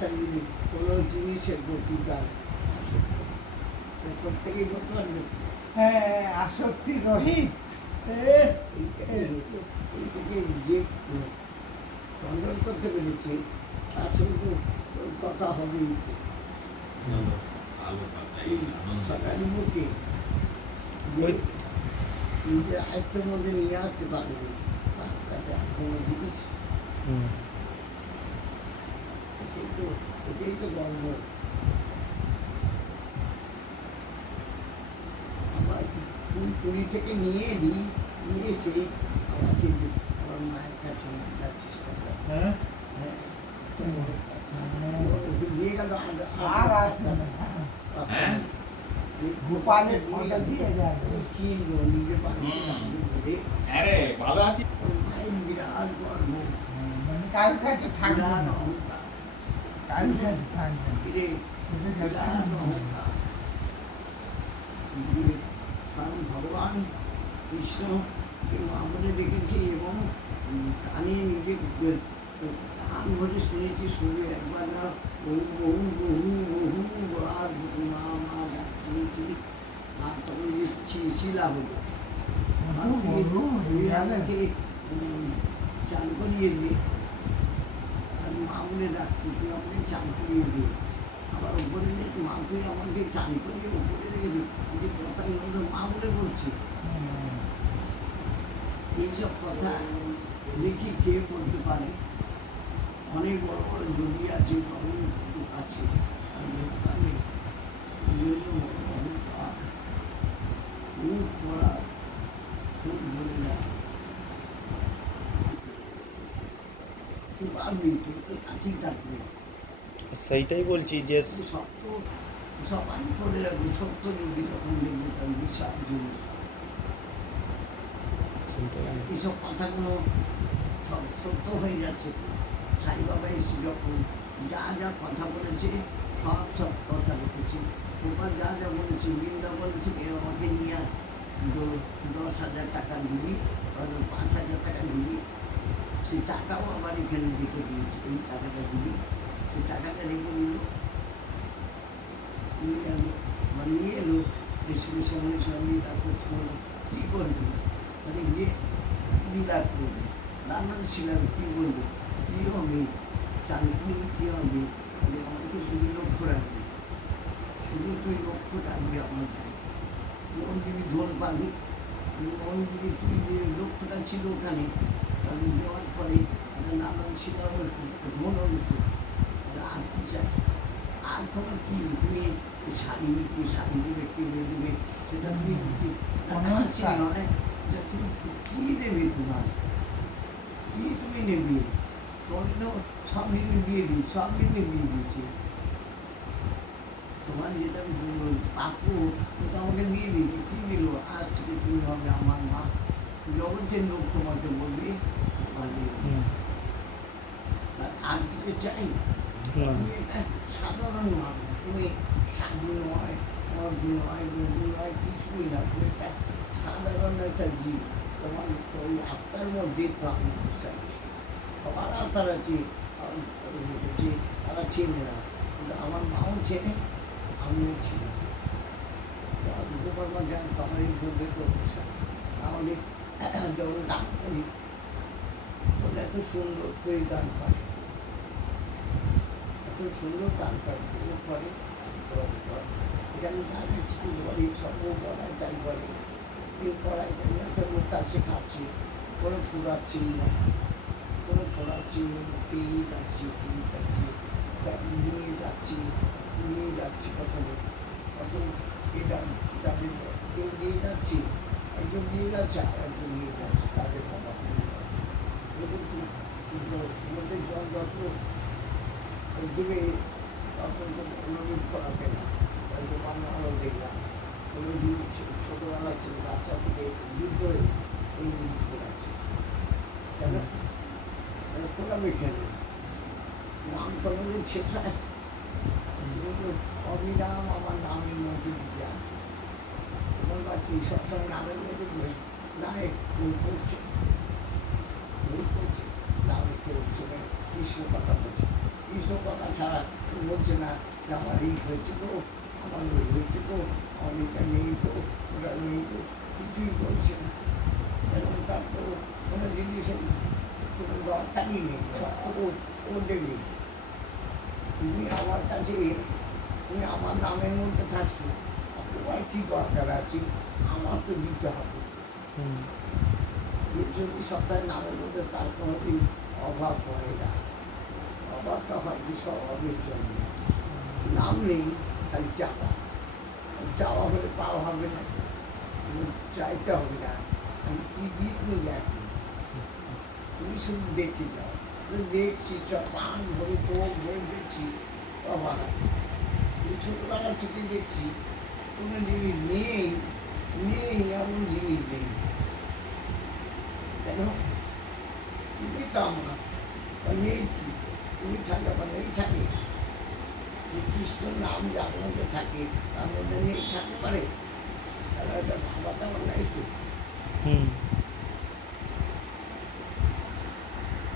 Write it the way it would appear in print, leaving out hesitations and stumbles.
একটা জিনিস, কোনো জিনিসের প্রতি তার আসক্তি। প্রত্যেকেই বলতে পারবে তো? হ্যাঁ, আসক্তি রহিত। এইটাকে যে কন্ট্রোল করতে পেরেছে তার সঙ্গে কথা হবেই তো। সরকারি মুখে নিজের আয়ত্তের মধ্যে নিয়ে আসতে পারবে তার কাছে আর কোনো জিনিস, এটাই তো গর্ব। আমার পুরী থেকে নিয়ে এলি, নিয়ে এসে আমার কিন্তু আমার মায়ের কাছে নিয়ে যাওয়ার চেষ্টা করে। হ্যাঁ, দিয়ে গেল আর আসবে না। গোপালের ফলটা দিয়ে যাবে। কিনবো নিজের বাড়িতে রাখবো বলে আরে ভালো আছি। মায়ের বিরাট গর্ব, মানে কার কাছে থাকবে বিরাট না, অহংকার, কার কাছে থাকবে না। ফিরে বিরাট অহংকার। স্বয়ং ভগবান কৃষ্ণ আমাদের ডেকেছে এবং কানে নিজে কান ভরে শুনেছি, শুনে একবার না বহু বহু বহু বহু আর মা মা শুনেছি। আর তখন যে শিলা হলো আমাকে চান করিয়ে দিয়ে, আর মা বলে ডাকছি, তুই আমাকে চান করিয়ে দিয়ে, আবার উপরে মা তুই আমাকে চান করিয়ে উপরে রেখেছি, যে কথার মধ্যে মা বলে বলছি। এইসব কথা দেখি কে বলতে পারে। অনেক বড় বড় যোগী আছে, অনেক আছে, আর বলতে পারবে অহংকার, মুখ পড়া, খুব বলে না। তুই পারবি, তুই তো কাছেই থাকবি। সেইটাই বলছি যে সত্য সবাই করে রাখবো, সত্য যোগী যখন দেখবো তার বিশাল যোগী। এইসব কথাগুলো সব সত্য হয়ে যাচ্ছে। সাই বাবা এসে যখন যা যা কথা বলেছে সব সব কথা রেখেছে। ওপার যা যা বলেছে, বৃন্দাবন থেকে আমাকে নিয়ে 10,000 টাকা দিবি, 5,000 টাকা দিবি, সেই টাকাও আবার এখানে রেখে দিয়েছে। এই টাকাটা দিবি, সেই টাকাটা রেখে দিল, নিয়ে এলো, নিয়ে এলো, এসে সঙ্গে সঙ্গে তারপর বললো কী করবি, মানে গিয়ে লীলা করবে, রান্নার ছিলাম কী বলবো, কী হবে, চাকরি কী হবে, আমাকে শুধু লক্ষ্য রাখবি, শুধু তুই লক্ষ্য রাখবি আমাকে। মন যদি ধন পাবি, মন যদি তুই যে লক্ষ্যটা ছিল ওখানে, তাহলে দেওয়ার পরে নানান শিলা হতো, ধন হতো, আর কি চাই, আর তোমার কি, তুমি শাড়ি কি শাড়ি দেবে, কি দেবে, সেটা তুমি নয়, যে তুমি কী দেবে, তোমার কী তুমি নেবে, তোমাকে তো সব মিলে দিয়ে দিই, সব মিলে দিয়ে দিয়েছি। তোমার যেটা প্রাপ্য ওটা আমাকে দিয়ে দিয়েছি, কী দিল, আজ থেকে তুমি হবে আমার মা, জগতের লোক তোমাকে বলবে আর কিছু চাই। তুমি একটা সাধারণ মানুষ, তুমি সাধু নয়, মধু নয়, বন্ধু নয়, কিছুই না, তুমি একটা সাধারণ একটা জীব। তোমার ওই আত্মার মধ্যে প্রাণ বসে আছে, সবার আত্মার আছে, তারা চেনে না, কিন্তু আমার মাও চেনে, আমিও চিনি। গোপাল যেন তোমার এই মধ্যে তো বসে আছে, তাহলে যখন গান করি ওটা এত সুন্দর করে গান করে, এত সুন্দর গান করে এখানে যাদের চাল বলে সব বলায় চাল বলে, কেউ পড়ায় এত লোক কাছে খাচ্ছি, কোনো ফুরাচ্ছি না, কোনো ফোরাচ্ছি পেয়ে যাচ্ছি, নিয়ে যাচ্ছি কত লোক, কত এটা যাদের কেউ দিয়ে যাচ্ছি, একজন দিয়ে যাচ্ছে আর একজন নিয়ে যাচ্ছে, তাদের বাবা সমুদ্রের জল যত দেবে তত নদীর ফোরাবে না। আরও দেখলাম কোনো ছোটোবেলা ছিল বাচ্চা থেকে যুদ্ধ হয়ে এই নদী ফোরাচ্ছে, কেন ফোরাবে কেন, নাম কোনোদিন শেষ হয়, অবিরাম আমার নামের মধ্যে দিতে আছে, তোমার বা কি সবসময় নামের মধ্যে দিয়ে গায়ে ভুল করছে, নামে কেউ শুনে কৃষ্ণ কথা বলছে, এইসব কথা ছাড়া কেউ বলছে না যে আমার এই হয়েছে তো, আমার ওই হয়েছে তো, আমার এটা নেই তো, ওটা নেই তো, কিছুই বলছে না। এবং তারপর কোনো জিনিসের কোনো দরকারই নেই, সব তো ও দেবে। তুমি আমার কাছে, তুমি আমার নামের মধ্যে থাকছো, আর তোমার কী দরকার আছে, আমার তো দিতে হবে। হুম, এর যদি সপ্তাহে নামের মধ্যে তার কোনোদিন অভাব হয় না, অভাবটা হয় কি স্বভাবের জন্য। নাম নেই, খালি চাওয়া, চাওয়া হলে পাওয়া হবে না, তুমি চাইতে হবে না। আমি কী দিই তুমি দেখো, তুমি শুধু দেখে যাও। আমি দেখছি সব প্রাণ ভরে চোখ ভরে দেখছি, বাবা তুমি ছোটোবেলা থেকে দেখছি কোনো জিনিস নেই, নেই এমন জিনিস নেই। কেন? তুমি তো আমার, বা নেই কি, তুমি থাকে বা নেই থাকে। যে কৃষ্ণ নাম যার মধ্যে থাকে তার মধ্যে নেই থাকতে পারে?